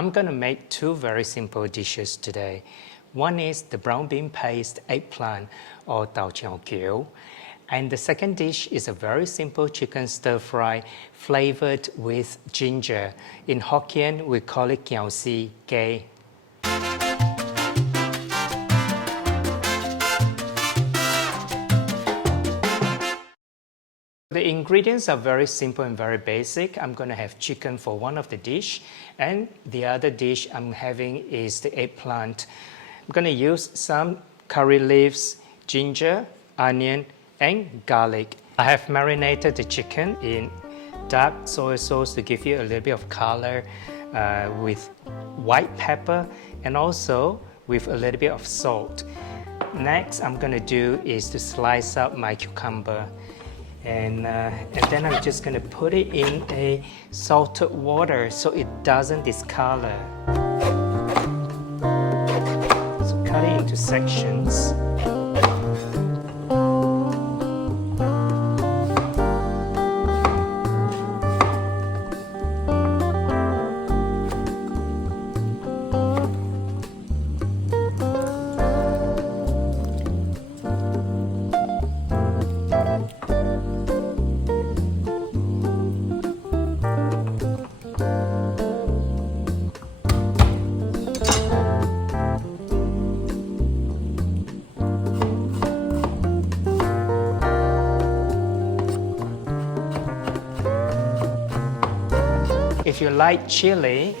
I'm going to make two very simple dishes today. One is the brown bean paste eggplant or tau chiao kiu. And the second dish is a very simple chicken stir fry flavored with ginger. In Hokkien, we call it kiao si gay. The ingredients are very simple and very basic. I'm going to have chicken for one of the dish, and the other dish I'm having is the eggplant. I'm going to use some curry leaves, ginger, onion, and garlic. I have marinated the chicken in dark soy sauce to give you a little bit of color with white pepper and also with a little bit of salt. Next, I'm going to do is to slice up my cucumber. And then I'm just going to put it in a salted water so it doesn't discolor. So cut it into sections. If you like chili,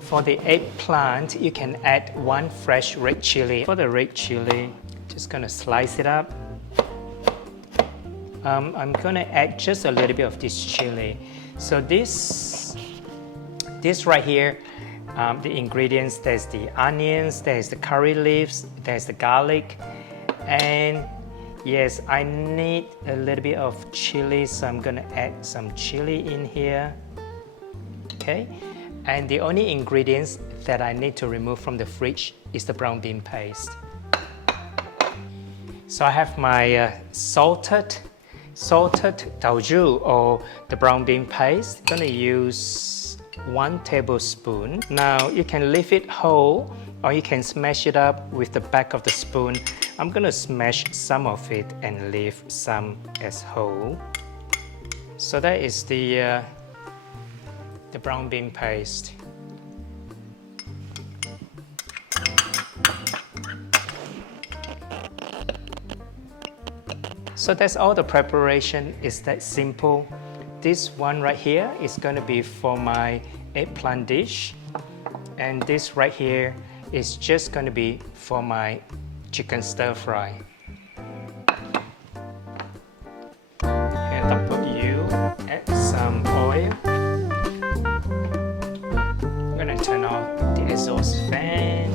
for the eggplant, you can add one fresh red chili. For the red chili, just gonna slice it up. I'm gonna add just a little bit of this chili. So this right here, the ingredients, there's the onions, there's the curry leaves, there's the garlic, and yes, I need a little bit of chili, so I'm gonna add some chili in here. Okay, and the only ingredients that I need to remove from the fridge is the brown bean paste. So I have my salted taoju or the brown bean paste. I'm gonna use 1 tablespoon. Now you can leave it whole or you can smash it up with the back of the spoon. I'm gonna smash some of it and leave some as whole. So that is the brown bean paste. So that's all the preparation. Is that simple. This one right here is going to be for my eggplant dish, and this right here is just going to be for my chicken stir fry. And on top you add some oil. I'm going to turn off the exhaust fan.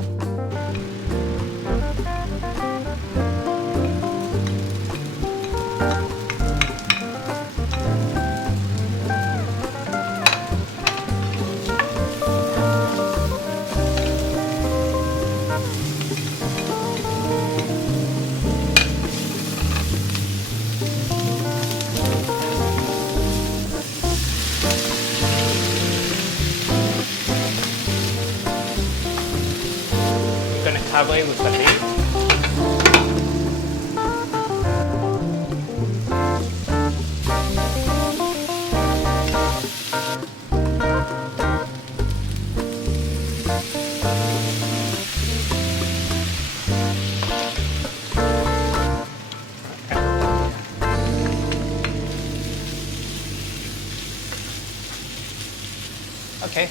Cover it with the lid. Okay,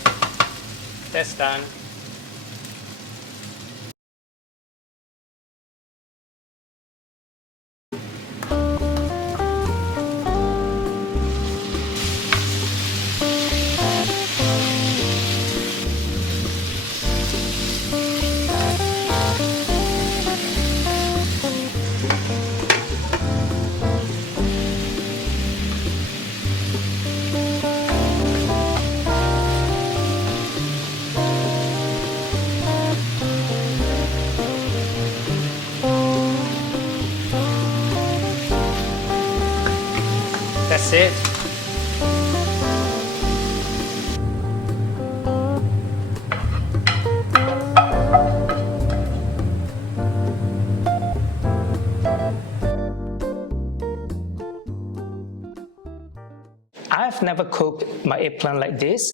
that's done. That's it. I've never cooked my eggplant like this,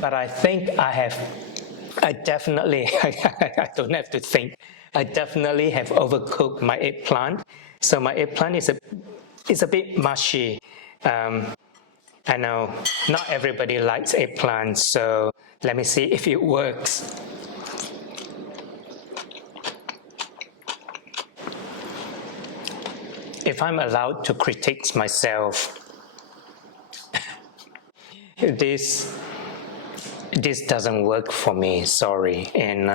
but I think I definitely, I don't have to think, I definitely have overcooked my eggplant. So my eggplant is a bit mushy. I know not everybody likes eggplant, so let me see if it works. If I'm allowed to critique myself, this doesn't work for me, sorry. And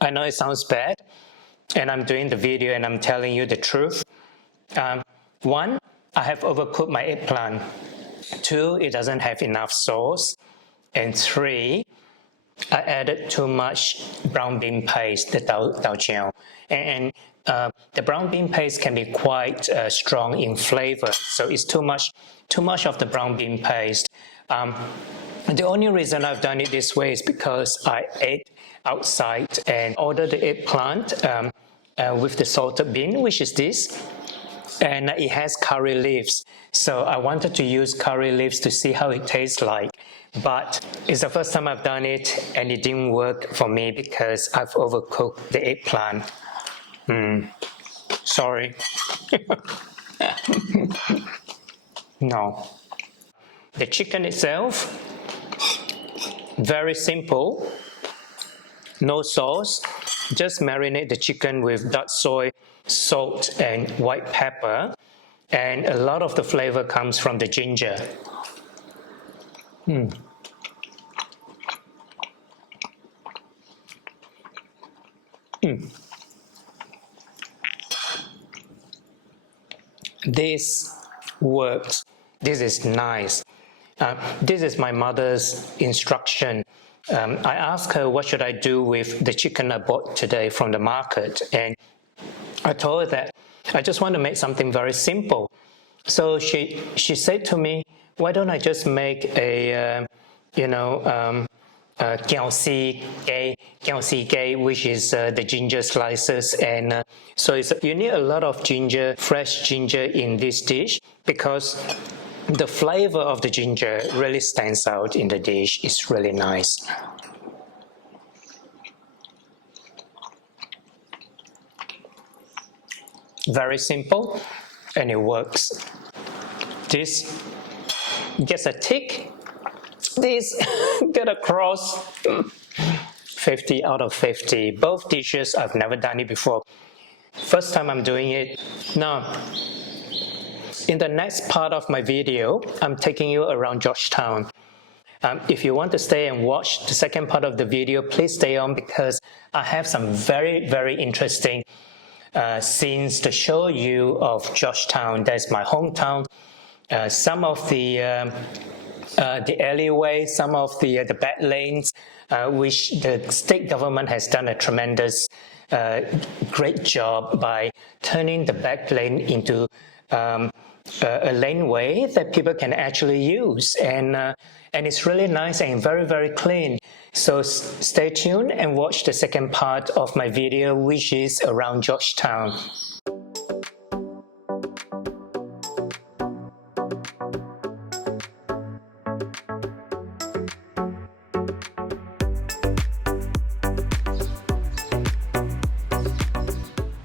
I know it sounds bad, and I'm doing the video and I'm telling you the truth. One, I have overcooked my eggplant. Two, it doesn't have enough sauce. And three, I added too much brown bean paste, the daojiao. And the brown bean paste can be quite strong in flavor, so it's too much of the brown bean paste. The only reason I've done it this way is because I ate outside and ordered the eggplant with the salted bean, which is this, and it has curry leaves. So I wanted to use curry leaves to see how it tastes like. But it's the first time I've done it and it didn't work for me because I've overcooked the eggplant. Sorry. No. The chicken itself, very simple. No sauce. Just marinate the chicken with dark soy, salt, and white pepper. And a lot of the flavor comes from the ginger. This works. This is nice. This is my mother's instruction. I asked her what should I do with the chicken I bought today from the market, and I told her that I just want to make something very simple. So she said to me, why don't I just make a kiao si gei, which is the ginger slices, and so you need a lot of ginger, fresh ginger in this dish because the flavor of the ginger really stands out in the dish. It's really nice. Very simple, and it works. This gets a tick. This get a cross. 50 out of 50. Both dishes, I've never done it before. First time I'm doing it. Now, in the next part of my video, I'm taking you around George Town. If you want to stay and watch the second part of the video, please stay on because I have some very, very interesting scenes to show you of George Town. That's my hometown. Some of the alleyway, some of the back lanes, which the state government has done a tremendous, great job by turning the back lane into a laneway that people can actually use, and it's really nice and very, very clean. So stay tuned and watch the second part of my video, which is around George Town.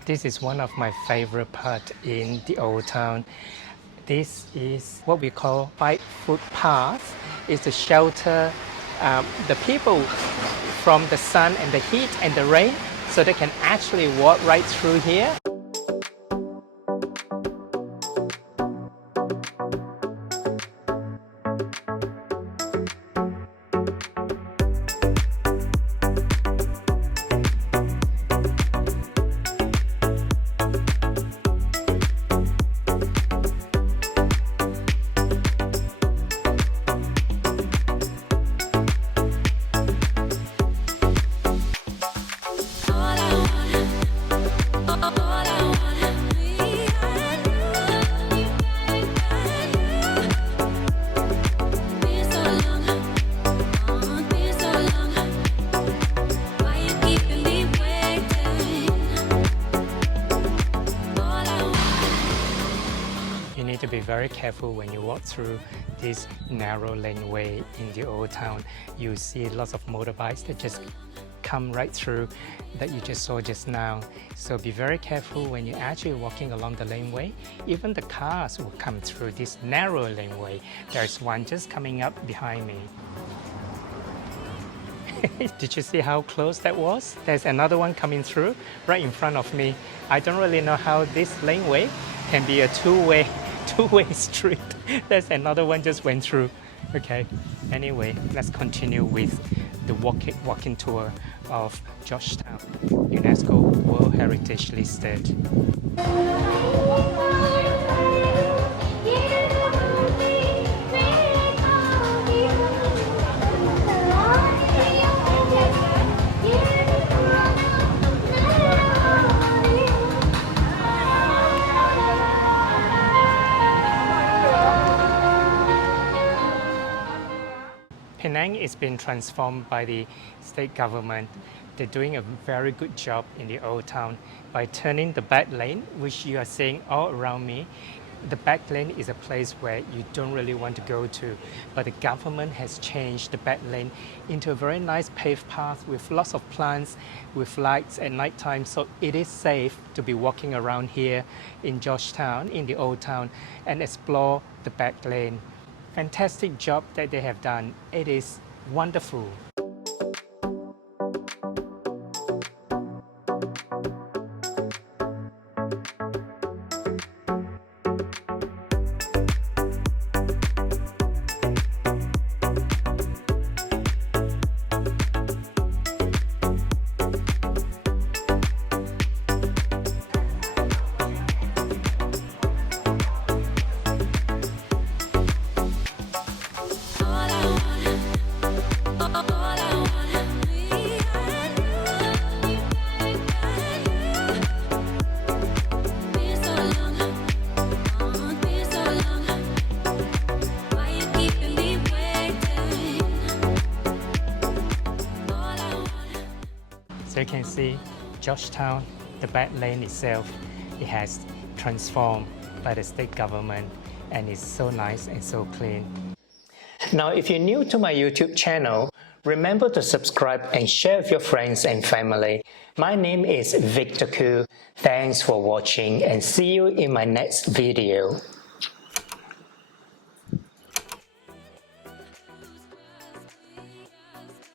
This is one of my favorite parts in the old town. This is what we call 5-foot path. It's to shelter the people from the sun and the heat and the rain, so they can actually walk right through here. All need to be very careful when you walk through this narrow laneway in the old town. You see lots of motorbikes that just come right through that you just saw just now. So be very careful when you're actually walking along the laneway. Even the cars will come through this narrow laneway. There's one just coming up behind me. Did you see how close that was? There's another one coming through right in front of me. I don't really know how this laneway can be a two-way street. There's another one just went through. Okay, anyway, let's continue with the walking tour of George Town, UNESCO World Heritage listed. Penang is being transformed by the state government. They're doing a very good job in the old town by turning the back lane, which you are seeing all around me. The back lane is a place where you don't really want to go to, but the government has changed the back lane into a very nice paved path with lots of plants, with lights at night time, so it is safe to be walking around here in George Town, in the old town, and explore the back lane. Fantastic job that they have done. It is wonderful. So you can see George Town, the back lane itself, it has transformed by the state government and it's so nice and so clean. Now, if you're new to my YouTube channel, remember to subscribe and share with your friends and family. My name is Victor Koo. Thanks for watching and see you in my next video.